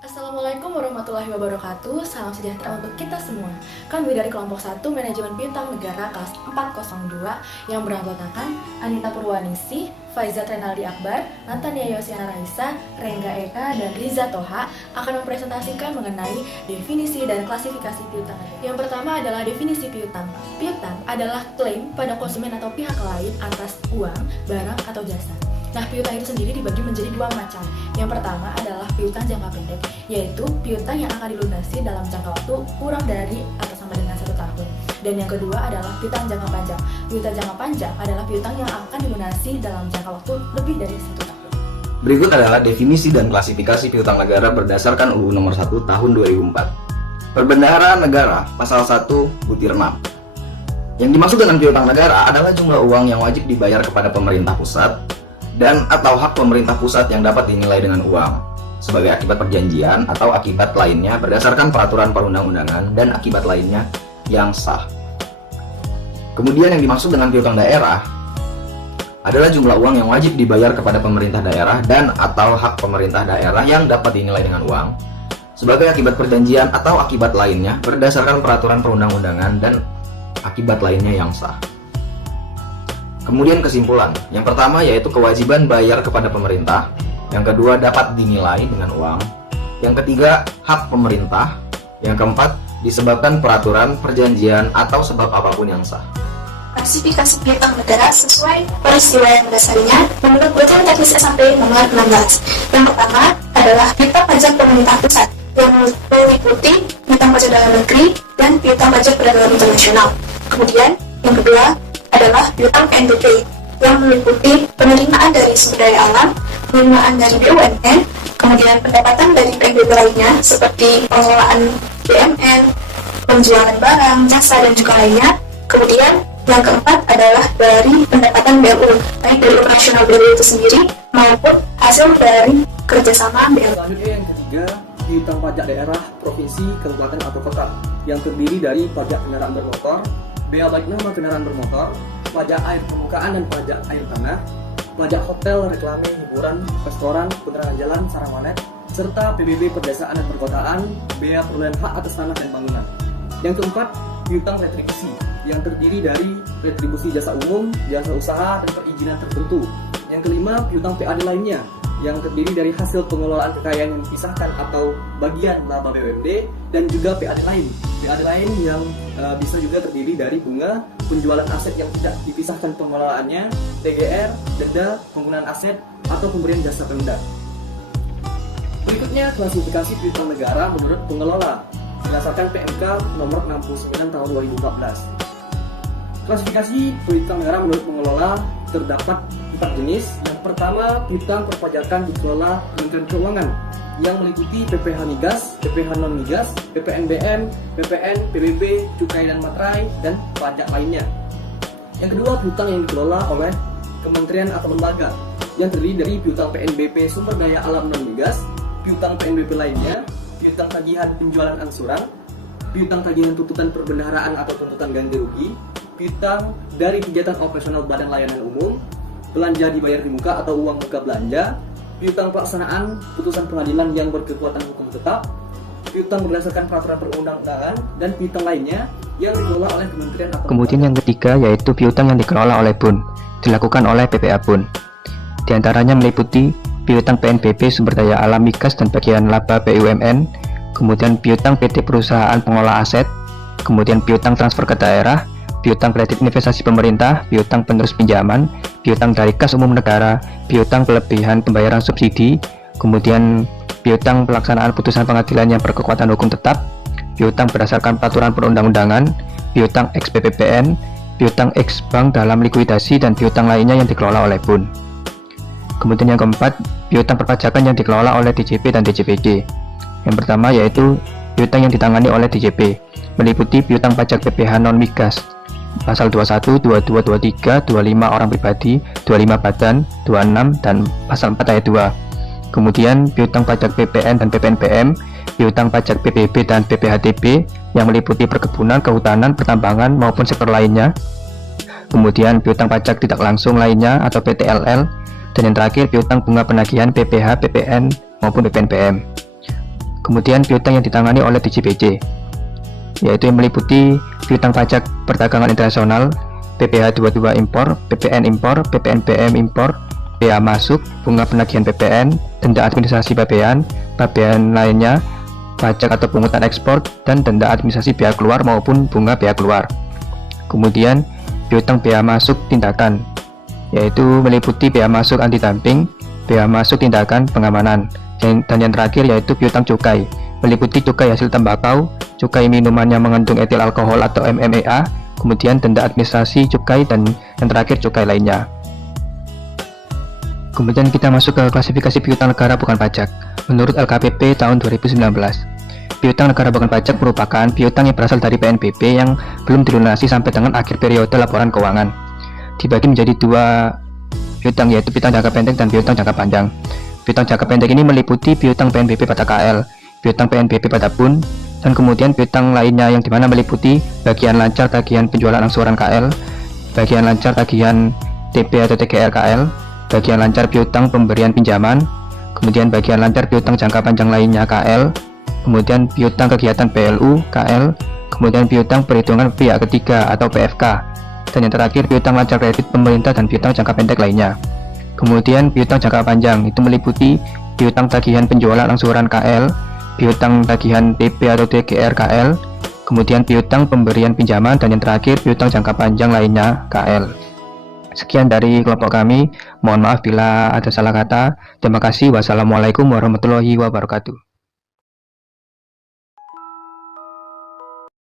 Assalamualaikum warahmatullahi wabarakatuh. Salam sejahtera untuk kita semua. Kami dari kelompok 1 Manajemen Piutang Negara kelas 402 yang beranggotakan Anita Purwaningsih, Faizat Renaldi Akbar, Natania Yosiana Raisa, Rengga Eka, dan Riza Toha akan mempresentasikan mengenai definisi dan klasifikasi piutang. Yang pertama adalah definisi piutang. Piutang adalah klaim pada konsumen atau pihak lain atas uang, barang, atau jasa. Nah, piutang itu sendiri dibagi menjadi dua macam. Yang pertama adalah piutang jangka pendek, yaitu piutang yang akan dilunasi dalam jangka waktu kurang dari atau sama dengan 1 tahun. Dan yang kedua adalah piutang jangka panjang. Piutang jangka panjang adalah piutang yang akan dilunasi dalam jangka waktu lebih dari 1 tahun. Berikut adalah definisi dan klasifikasi piutang negara berdasarkan UU Nomor 1 Tahun 2004. Perbendaharaan negara, Pasal 1, Butir 6. Yang dimaksud dengan piutang negara adalah jumlah uang yang wajib dibayar kepada pemerintah pusat dan atau hak pemerintah pusat yang dapat dinilai dengan uang sebagai akibat perjanjian atau akibat lainnya berdasarkan peraturan perundang-undangan dan akibat lainnya yang sah. Kemudian yang dimaksud dengan piutang daerah adalah jumlah uang yang wajib dibayar kepada pemerintah daerah dan atau hak pemerintah daerah yang dapat dinilai dengan uang sebagai akibat perjanjian atau akibat lainnya berdasarkan peraturan perundang-undangan dan akibat lainnya yang sah. Kemudian kesimpulan, yang pertama yaitu kewajiban bayar kepada pemerintah, yang kedua dapat dinilai dengan uang, yang ketiga hak pemerintah, yang keempat disebabkan peraturan, perjanjian, atau sebab apapun yang sah. Klasifikasi piutang negara sesuai peristiwa yang mendasarinya menurut Badan Teknis SMP nomor 16. Yang pertama adalah piutang pajak pemerintah pusat yang meliputi piutang pajak dalam negeri dan piutang pajak perdagangan internasional. Kemudian yang kedua adalah piutang PNBP yang meliputi penerimaan dari sumber daya alam, penerimaan dari BUMN, kemudian pendapatan dari PNBP lainnya seperti pengelolaan BUMN, penjualan barang, jasa, dan juga lainnya. Kemudian yang keempat adalah dari pendapatan BLU, baik dari operasional BLU itu sendiri maupun hasil dari kerjasama BLU. Selanjutnya yang ketiga, piutang pajak daerah, provinsi, kabupaten, atau kota yang terdiri dari pajak kendaraan bermotor, bea baik nama kendaraan bermotor, pajak air permukaan dan pajak air tanah, pajak hotel, reklame, hiburan, restoran, penerangan jalan, sarana, serta PBB perdesaan dan perkotaan, bea perolehan hak atas tanah dan bangunan. Yang keempat, piutang retribusi yang terdiri dari retribusi jasa umum, jasa usaha, dan perizinan tertentu. Yang kelima, piutang PAD lainnya yang terdiri dari hasil pengelolaan kekayaan yang dipisahkan atau bagian laba BUMD dan juga PAD lain. PAD lain yang bisa juga terdiri dari bunga, penjualan aset yang tidak dipisahkan pengelolaannya, TGR, denda, penggunaan aset, atau pemberian jasa Pemda. Berikutnya klasifikasi piutang negara menurut pengelola berdasarkan PMK nomor 69 tahun 2014. Klasifikasi piutang negara menurut pengelola terdapat 4 jenis. Yang pertama, piutang perpajakan dikelola Kementerian Keuangan yang meliputi PPh migas, PPh non migas, PPNBM, PPN, PBB, cukai dan materai, dan pajak lainnya. Yang kedua, piutang yang dikelola oleh kementerian atau lembaga yang terdiri dari piutang PNBP sumber daya alam non migas, piutang PNBP lainnya, piutang tagihan penjualan angsuran, piutang tagihan tuntutan perbendaharaan atau tuntutan ganti rugi, piutang dari kegiatan operasional badan layanan umum, belanja dibayar di muka atau uang muka belanja, piutang pelaksanaan putusan pengadilan yang berkekuatan hukum tetap, piutang berdasarkan peraturan perundang-undangan, dan piutang lainnya yang dikelola oleh kementerian atau. Kemudian yang ketiga yaitu piutang yang dikelola oleh BUN, dilakukan oleh PPA BUN. Di antaranya meliputi piutang PNBP sumber daya alam migas dan bagian laba BUMN, kemudian piutang PT perusahaan pengelola aset, kemudian piutang transfer ke daerah, piutang kredit investasi pemerintah, piutang penerus pinjaman, piutang dari kas umum negara, piutang kelebihan pembayaran subsidi, kemudian piutang pelaksanaan putusan pengadilan yang berkekuatan hukum tetap, piutang berdasarkan peraturan perundang-undangan, piutang ex BPPN, piutang ex bank dalam likuidasi, dan piutang lainnya yang dikelola oleh BUN. Kemudian yang keempat, piutang perpajakan yang dikelola oleh DJP dan DJPD. Yang pertama yaitu piutang yang ditangani oleh DJP, meliputi piutang pajak PPh non migas, Pasal 21, 22, 23, 25 orang pribadi, 25 badan, 26, dan Pasal 4 ayat 2. Kemudian piutang pajak PPN dan PPNBM, piutang pajak PBB dan PPHTB yang meliputi perkebunan, kehutanan, pertambangan maupun sektor lainnya. Kemudian piutang pajak tidak langsung lainnya atau PTLL, dan yang terakhir piutang bunga penagihan PPh, PPN maupun PPNBM. Kemudian piutang yang ditangani oleh DJPJ, yaitu yang meliputi piutang pajak perdagangan internasional, PPh 22 impor, PPN impor, PPNBM impor, bea masuk, bunga penagihan PPN, denda administrasi pabean lainnya, pajak atau pungutan ekspor, dan denda administrasi bea keluar maupun bunga bea keluar. Kemudian piutang bea masuk tindakan, yaitu meliputi bea masuk anti dumping, bea masuk tindakan pengamanan, dan yang terakhir yaitu piutang cukai, meliputi cukai hasil tembakau, cukai minuman yang mengandung etil alkohol atau MMEA, kemudian denda administrasi cukai, dan yang terakhir cukai lainnya. Kemudian kita masuk ke klasifikasi piutang negara bukan pajak. Menurut LKPP tahun 2019, piutang negara bukan pajak merupakan piutang yang berasal dari PNBP yang belum dilunasi sampai dengan akhir periode laporan keuangan. Dibagi menjadi dua piutang, yaitu piutang jangka pendek dan piutang jangka panjang. Piutang jangka pendek ini meliputi piutang PNBP pada KL, piutang PNBP pada PUN, dan kemudian piutang lainnya yang dimana meliputi bagian lancar tagihan penjualan angsuran KL, bagian lancar tagihan TP atau TGR KL, bagian lancar piutang pemberian pinjaman, kemudian bagian lancar piutang jangka panjang lainnya KL, kemudian piutang kegiatan PLU KL, kemudian piutang perhitungan pihak ketiga atau PFK, dan yang terakhir piutang lancar kredit pemerintah dan piutang jangka pendek lainnya. Kemudian piutang jangka panjang itu meliputi piutang tagihan penjualan angsuran KL, piutang tagihan TP atau TGR KL, kemudian piutang pemberian pinjaman, dan yang terakhir piutang jangka panjang lainnya KL. Sekian dari kelompok kami, mohon maaf bila ada salah kata. Terima kasih. Wassalamualaikum warahmatullahi wabarakatuh.